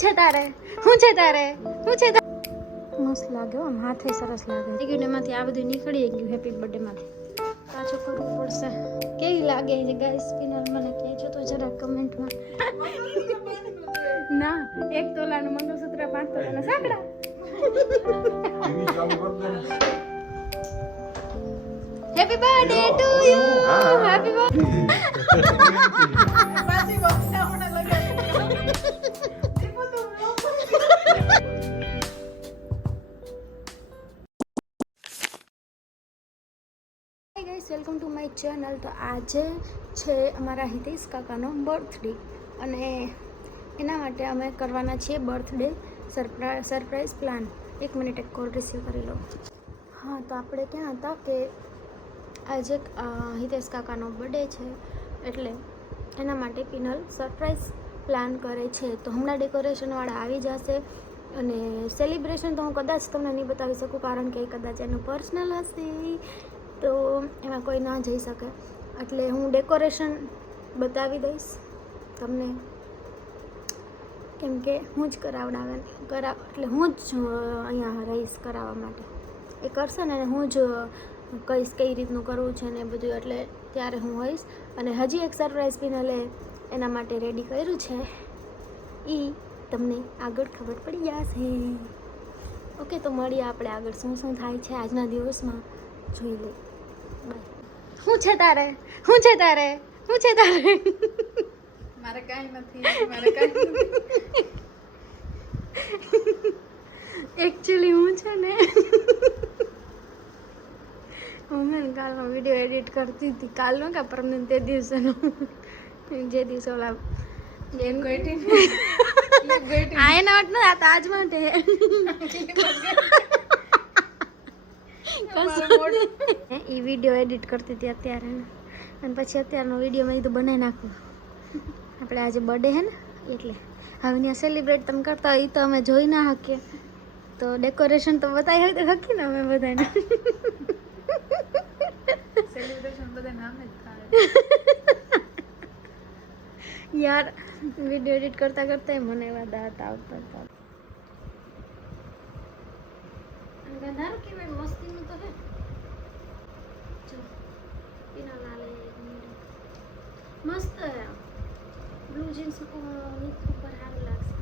છે તારે હું છે તારે મસ્ત લાગ્યો આમ હાથે સરસ લાગે ગયું એમાંથી આ બધું નીકળી ગયું હેપી બર્થડે માંથી પાછું કરવું પડશે કેવી લાગે છે ગાઈસ સ્પિનર મને કહેજો તો જરા કમેન્ટમાં ના 1 તોલાનું મંગળસૂત્ર 5 તોલાના સાંકડા happy birthday to you happy birthday welcome to my channel. તો આજે છે અમારા હિતેશ કાકાનો બર્થડે અને એના માટે અમે કરવાના છીએ બર્થડે સરપ્રાઈઝ પ્લાન. 1 મિનિટ એક કોલ રિસીવ કરી લો. હા, તો આપણે ક્યાં હતા કે આજે હિતેશ કાકાનો બર્થડે છે એટલે એના માટે પિનલ સરપ્રાઈઝ પ્લાન કરે છે. તો હમણાં ડેકોરેશનવાળા આવી જશે અને સેલિબ્રેશન તો હું કદાચ તમને નહીં બતાવી શકું કારણ કે કદાચ એનું પર્સનલ હશે તો એમાં કોઈ ના જઈ શકે એટલે હું ડેકોરેશન બતાવી દઈશ તમને કેમ કે હું જ એટલે હું જ અહીંયા રહીશ કરાવવા માટે. એ કરશે ને હું જ કહીશ કઈ રીતનું કરવું છે ને બધું એટલે ત્યારે હું હોઈશ. અને હજી એક સરપ્રાઈઝ પિનલે એના માટે રેડી કર્યું છે એ તમને આગળ ખબર પડી જશે. ઓકે, તો મળીએ આપણે આગળ શું શું થાય છે આજના દિવસમાં જોઈ લઈએ. શું છે તારે મારે કાંઈ નથી. એકચ્યુઅલી હું છે ને હું કાલનો વિડીયો એડિટ કરતી હતી. કાલનો કે પરમને તે દિવસેનો જે દિવસે ઓલા આ એના માટે નથી આ આજ માટે એ વિડીયો એડિટ કરતી હતી અત્યારે અને પછી અત્યારનો વિડીયો મેં કીધું બનાવી નાખું. આપણે આજે બર્થડે હે ને એટલે હવે ત્યાં સેલિબ્રેટ તમે કરતા હોય એ તો અમે જોઈ ના શકીએ તો ડેકોરેશન તો બતાવી શકીએ ને અમે બધાને. સેલિબ્રેશન બધા નામે જ થાય યાર. વિડીયો એડિટ કરતા કરતા મને એવા દાંત આવતા હતા. ગંધારો કેવાય મસ્તીનું તો હે. જો પીના લાલે મસ્ત બ્લુ જીન્સ ઉપર સારું લાગશે.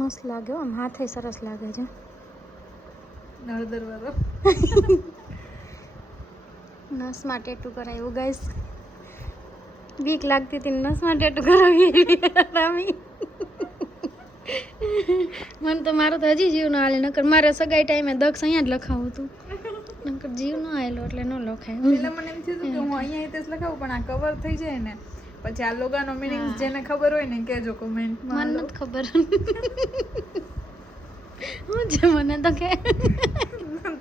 મસ્ત લાગ્યો આમ હાથે સરસ લાગે છે. નળદર વાળો નસમાં ટેટુ કરાવ્યું ગાઈસ. બીક લાગતી હતી નસમાં ટેટુ કરાવી રામી. મને તો મારો તો હજી જીવ ન હાલે નકર મારે સગાઈ ટાઈમે દક્ષ અહીંયા જ લખાવું હતું નકર જીવ ન આવેલો એટલે ન લખાય. પેલા મને એમ થયું કે હું અહીંયા હિતેશ લખાવું પણ આ કવર થઈ જાય ને પછી આ લોગાનો મીનિંગ જેને ખબર હોય ને કહેજો કોમેન્ટમાં. મને નથી ખબર હું છે મને તો કે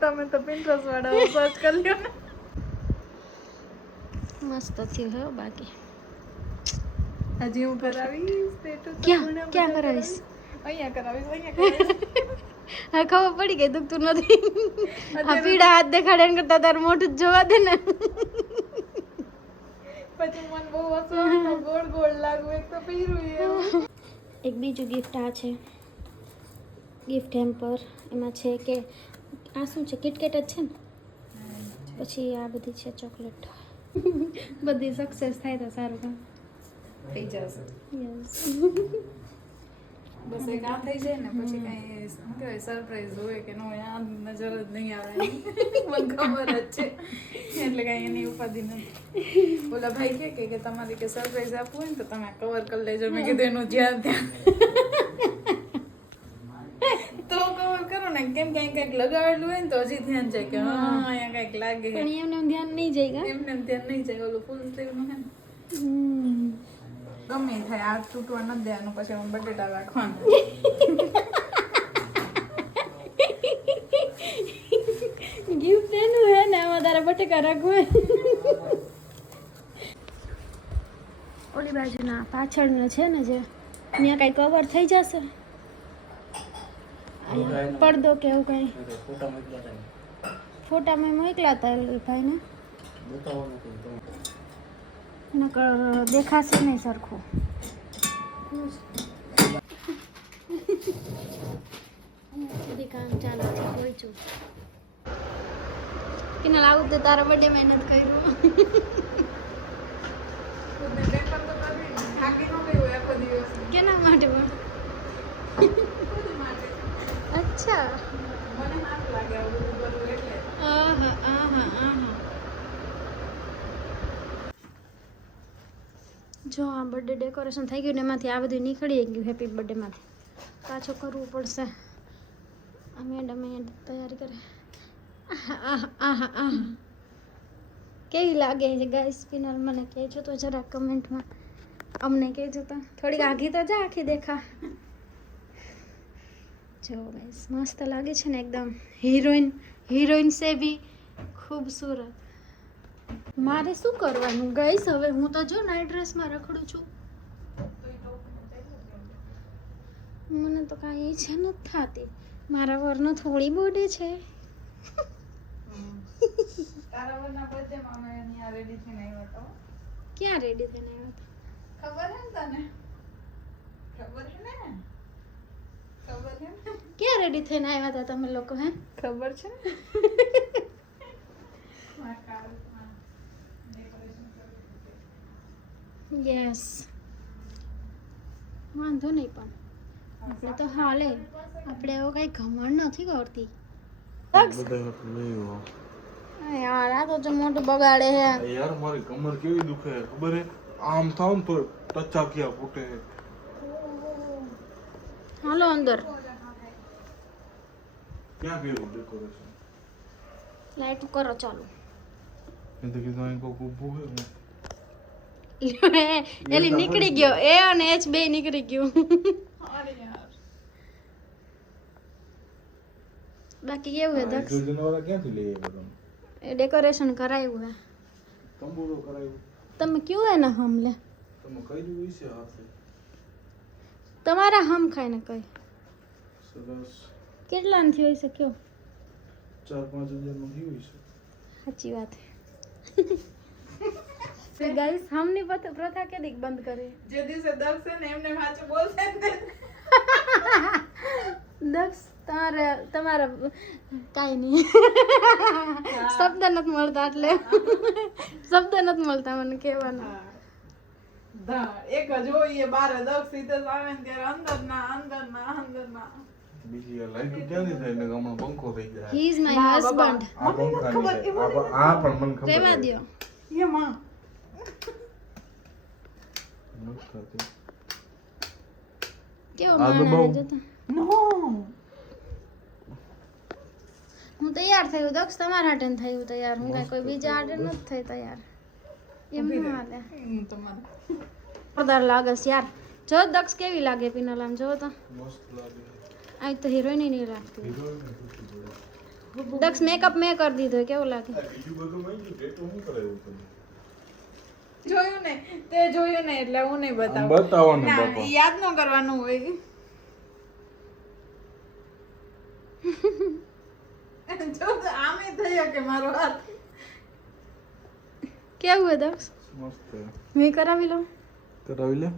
તમે તો પિન્ટરેસ્ટ વાળા સર્ચ કરી લ્યો ને. મસ્ત થયું હે બાકી. હજી હું કરાવીશ સ્ટેટસ. ક્યાં કરાવીશ? અહીંયા કરાવીશ. હા, ખબર પડી ગઈ દુખતું નથી. આ પીડા હાથ દેખાડે એમ કરતા તારું મોઢું જ જોવા દે ને. પછી મન બહુ હસવાનું ગોળ ગોળ લાગુ એક તો પીરું એવું. એક બીજું ગિફ્ટ આ છે ગિફ્ટ હેમ્પર. એમાં છે કે આ શું છે કિટકેટ જ છે ને પછી આ બધી છે ચોકલેટ. બધી સક્સેસ થાય તો સારું કામ થઈ જશે. યસ. બસ એક આ થઈ જાય ને પછી કઈ શું કહેવાય સરપ્રાઈઝ હોય કે ન હોય આ નજર જ નહીં આવે. મને ખબર જ છે એટલે કઈ એની ઉપાધિ નથી. ઓલા ભાઈ કે તમારે કે સરપ્રાઈઝ આપવું હોય ને તો તમે કવર કરી લેજો. મેં કીધું એનું જ્યાં ત્યાં તો કવર કરો ને કેમ કંઈક લગાવેલું હોય ને તો હજી ધ્યાન જાય કે હા અહીંયા કંઈક લાગે પણ એમને ધ્યાન નહીં જાય એમને ધ્યાન નહીં જાય. ઓલું ફૂલ સ્લીવનું છે ને ગમે થાય આ તૂટવા નથી દેવાનું પછી હું બટેટા રાખવાનું. ગિફ્ટ એનું હે ને આમાં તારે બટેકા રાખવું. ઓલી બાજુના પાછળનો છે ને જે ત્યાં કઈ કવર થઈ જશે પડદો કે એવું કઈ ફોટામાં મોકલા હતા ભાઈને. દેખાશે નહીં સરખું. સુધી કામ ચાલુ છે પહોંચું કે ના લાવું તો તારા બર્થડે મહેનત કર્યું. ખુદને પેપર તો કરી થાકી ન ગઈ હોય આખો દિવસ. કેના માટે પણ? ખુદ માટે. અચ્છા. મને સારું લાગે આવું બધું કરવું એટલે. આહા આહા આહા. જો આ બર્થડે ડેકોરેશન થઈ ગયું ને એમાંથી આ બધું નીકળી ગયું હેપી બર્થડેમાંથી. પાછું કરવું પડશે. આ મેડમ તૈયારી કરે. આહા આહા આહા. કેવી લાગે છે ગાઈસ ફિનલ? મને કહેજો તો જરા કમેન્ટમાં. અમને કહેજો તો. થોડીક આઘી તો જા, આખી દેખા. જો ગાઈસ મસ્ત લાગે છે ને એકદમ. હિરોઈન સે ભી ખૂબસૂરત. મારે શું કરવાનું ગાઈસ? હવે હું તો જો નાઇટ ડ્રેસમાં રખડું છું. મને તો કાંઈ ઈચ્છા નથી થતી. મારા વરનો થોડી બોડે છે. તારા વરના બર્થડેમાં અમે અહીંયા રેડી થઈને આવ્યા હતા. ક્યાં રેડી થઈને આવ્યા ખબર હે ને તને? ખબર હે ને? ખબર હે ને? હતા? ક્યાં રેડી થઈને આવ્યા હતા તમે લોકો? હે ખબર છે ને? આ કારમાં ડેકોરેશન કર્યું. યસ, વાંધો નહીં પણ આપણે તો હાલે. આપણે એવો કઈ ઘમંડ નથી કરતી. યાર આ તો જો મોટું બગાડે હે યાર. મારી કમર કેવી દુખે છે ખબર હે? આમ થાવ ને તો ટચાકિયા ફૂટે. હાલો અંદર. ક્યાં કર્યું ડેકોરેશન? લાઈટ કરો ચાલુ. મેં તો કીધું અહીં કોક ઊભું હે ને. એલી નીકળી ગયો. એ અને એચ બે નીકળી ગયું. અરે યાર. બાકી કેવું હે દક્ષ? વાળા ક્યાંથી લઈ આવ્યા તમે? એ ડેકોરેશન કરાયું હે. તંબુરો કરાવ્યું? તમે કયું હે ને હમલે તમે કર્યું હોય છે હાથે? તમારા હમ ખાય ને કઈ સરસ. કેટલા થી હોય છે કયો? 4-5 હજાર નું હોય છે. સાચી વાત હે. ગાઈસ હમની પ્રથા કેદી બંધ કરી? જે દિવસે દર્શન ને એમને સાચું બોલશે ને દક્ષ તમારા કાંઈ નહીં. શબ્દ નથી મળતા એટલે શબ્દ નથી મળતા મને કહેવાનું. એક જ હોય બાર દક્ષ સીધે આવે ને ત્યારે અંદર ના બીજી આ લાઈટ ક્યાંથી થાય ને હમણાં પંખો થઈ જાય. He is my husband. આ પંખા ની આ પણ મને ખબર રહેવા છે. દ્યો. એ માં નથી થતી. કેવો આ માણસ દબાવો. જતા. નો હું તૈયાર થયું દક્ષ તમારા હાટે થયું તૈયાર. હું કાંઈ કોઈ બીજા હાટે નથી થઈ તૈયાર. એમ ન હાલે. તમારે જોરદાર લાગે છે યાર. જો દક્ષ કેવી લાગે પિનલ? આમ જો તો મસ્ત લાગે. આ તો હિરોઈન નહીં લાગતી. હીરોઈન પૂછી જોડે. દક્ષ મેકઅપ મેં કરી દીધો. કેવું લાગે? આ બીજું બધું મેં કીધું ટેટુ શું કરાવ્યું તમે? જોયું ને તે જોયું ને એટલે હું નહીં આમ બતાવું. બતાવવાનું ના, બાપા. ઈ યાદ ન કરવાનું હોય. જો તો આમે થયો કે મારો હાથ કેવું હે દક્ષ? મસ્ત છે. મેં કરાવી લઉં? કરાવી લે.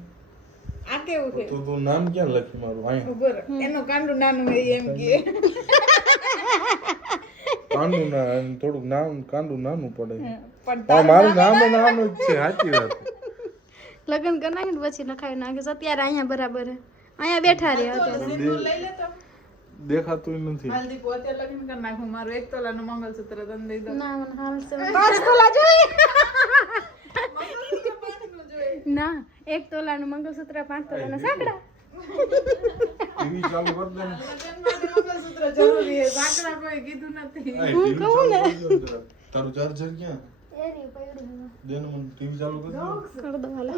આ કેવું છે? તો તું નામ ક્યાં લખી મારું? અહીંયા ઉભો રહો. એનું કાંડું નાનું હોય એમ કે કાંડું ના થોડુંક નામ કાંડું નાનું પડે. પણ હા મારું નામ એ નાનું જ છે. સાચી વાત. લગ્ન કરી નાખીને પછી લખાવી નાખીશ. અત્યારે અહીંયા બરાબર હે. અહીંયા બેઠા રહ્યા અત્યારે. સિંદૂર લઈ લે તો દેખાતું નથી. હલ્દી પોતે લગ્ન કરી નાખું. મારું 1 તોલાનું મંગળસૂત્ર તને દઈ દઉં. ના મને હાલ છે. 5 તોલા જોઈએ. મંગળસૂત્ર પાંચનું જોઈએ. ના 1 તોલાનું મંગળસૂત્ર 5 તોલાના સાંકડા. ટીવી ચાલુ કર દે ને. લગ્ન માટે મંગળસૂત્ર જરૂરી છે. સાંકડા કોઈ કીધું નથી. આ TV ચાલુ કરી દે ને જરા. તારું ચાર્જર ક્યાં? એરી પડ્યું દે ને મને ટીવી ચાલુ કર દે. કર દો હાલો.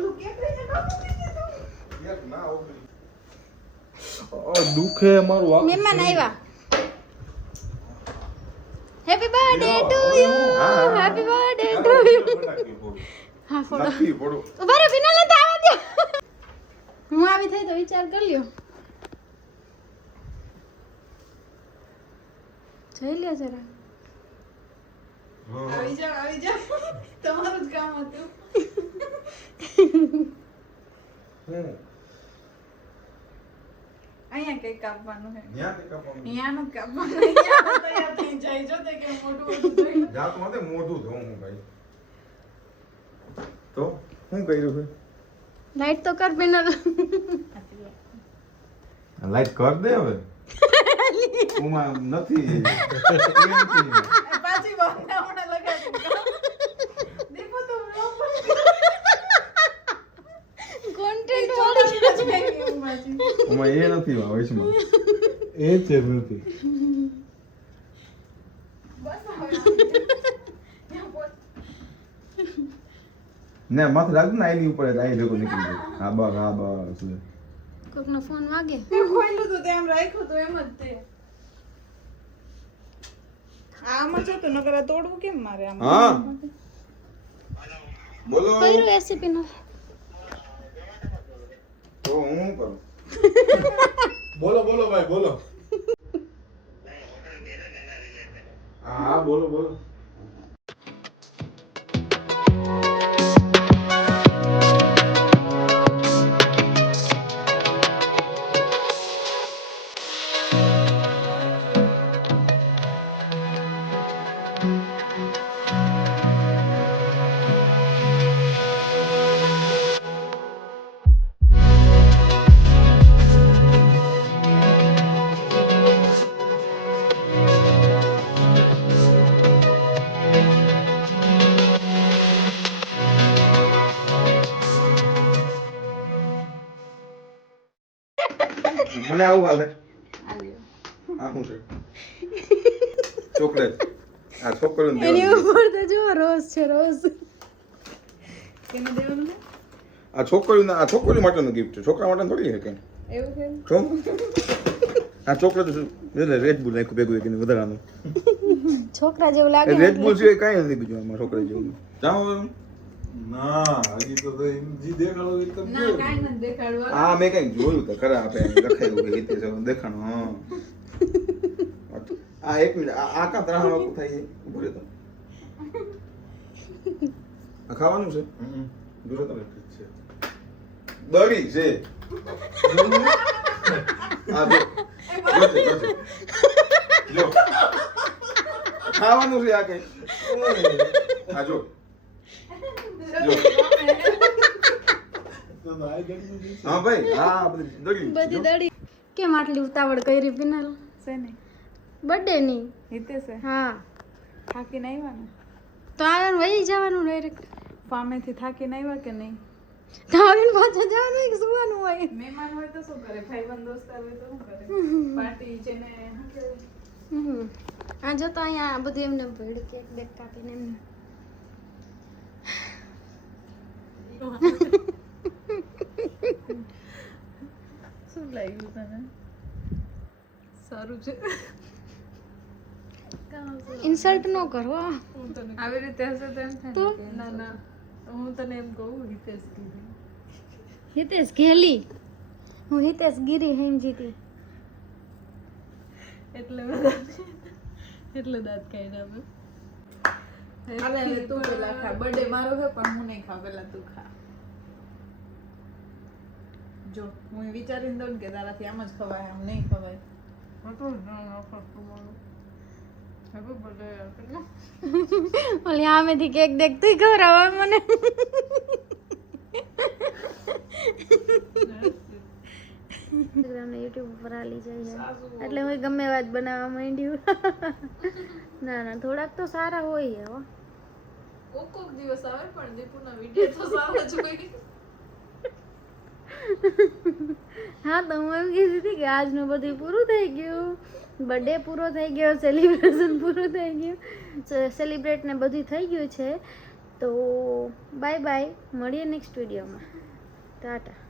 એક ના ઓગળી. દુખે મારું આખું મહેમાન શરીર. આવ્યા. Happy birthday to you. Happy birthday to you. ફટાકી ફોડો. હા ફોડો. લાઠી ફોડો. ઉભા રહો વિનલ ને આવવા દો. હું આવી થઈ તો વિચાર કરી લ્યો. જોઈ લ્યો જરા. હા. આવી જાઓ તમારું જ કામ હતું. અહીંયા કઈ કાપવાનું છે ન્યા કે કાપવાનું અહીંયા નથી કાપવાનું અહીંયા તૈયાર થઈ જાય જો તે કે મોટું જોઈ જાત માટે મોઢું ધોઉં હું ભાઈ તો શું કર્યું છે લાઈટ તો કર પેનલ લાઈટ કર દે હવે ઉમાં નથી પાછી વાંધા હમણાં લગાડી દીપુ તો બ્લોગ કોન્ટેન્ટ ઉમાં એ નથી વૈશમાં એ છે નથી ને માથે રાખ ને આઈની ઉપર આઈ ભેગો નીકળી ગયો હા બસ કોકનો ફોન વાગે ખોલ્યું તો તેમ રાખ્યું તો એમ જ તે આમાં જો તો નકર આ તોડવું કેમ મારે આમ હા બોલો કર્યું એસી પેનલ તો હું કરું બોલો બોલો ભાઈ બોલો હા બોલો બોલો મને આવું હાલે આ શું છે ચોકલેટ આ છોકરીને એની દેવાનું ઉપર તો જો રોઝ છે રોઝ કેને દેવાનું છે આ છોકરી માટેનું ગિફ્ટ છે છોકરા માટે થોડી છે કઈ એવું કેમ છો આ ચોકલેટ રેડ બુલ નાખ્યું ભેગું એકને વધારાનું છોકરા જેવું લાગે ને રેડ બુલ સિવાય કાંઈ નથી બીજું આમાં છોકરા જેવું જાઓ ના હજી તો જી દેખાડો એ તો ના કાઈ નથી દેખાડવા આ મેં કઈ જોયું તો ખરા આપણે લખાયું કે રીતે છે દેખાણું હા આ એક મિનિટ આ કા ત્રણ વાગુ થાય છે ઉભો રહે તો આ ખાવાનું છે દૂર તો છે દડી છે આ જો જો ખાવાનું છે આ કઈ આ જો તો આ ગેમનું જે છે હા ભાઈ હા બધી બધી દડી કેમ આટલી ઉતાવળ કરી પેનલ છે ને બર્થડે ની હિતેશ છે હા થાકીને આવ્યા ને તો આવીને વહી જવાનું ડાયરેક્ટ ફામેથી થાકીને આવ્યા કે નહીં તો આવીને પાછા જવાનું કે સુવાનું હોય મહેમાન હોય તો શું કરે ભાઈબંધ દોસ્તાર હોય તો શું કરે પાર્ટી છે ને શું કહેવાય? આ જો તો અહીંયા બધું એમને ભેડ કેક બેક કાપીને એમને શું લાગ્યું તને સારું છે ઇન્સલ્ટ ન કરો આવી રીતે હશે તો એમ થાય તો? ને કે ના ના હું તને એમ કહું હિતેશ કીધું હિતેશ ઘેલી હું હિતેશ ગીરી હેમજીતી એટલે દાંત ખાઈને આવે તું પેલા ખા બર્થડે મારો છે પણ હું નહીં ખાવ પેલા તું ખા જો હું વિચારીને દઉં ને કે તારાથી આમ જ ખવાય આમ નહીં ખવાય ઓલી આમેથી કેક દેખતી ખવડાવવા મને યુટ્યુબ ઉપર આલી જાય એટલે હું ગમે વાત બનાવવા માંડ્યું ના ના થોડાક તો સારા હોય હો કોક દિવસ આવે પણ દીપુના વિડિયો તો સારા જ હોય હા તો હું એમ કીધી હતી કે આજનું બધું પૂરું થઈ ગયું બર્થડે પૂરો થઈ ગયો સેલિબ્રેશન પૂરું થઈ ગયું સેલિબ્રેટ ને બધું થઈ ગયું છે તો બાય બાય મળીએ નેક્સ્ટ વિડીયોમાં ટાટા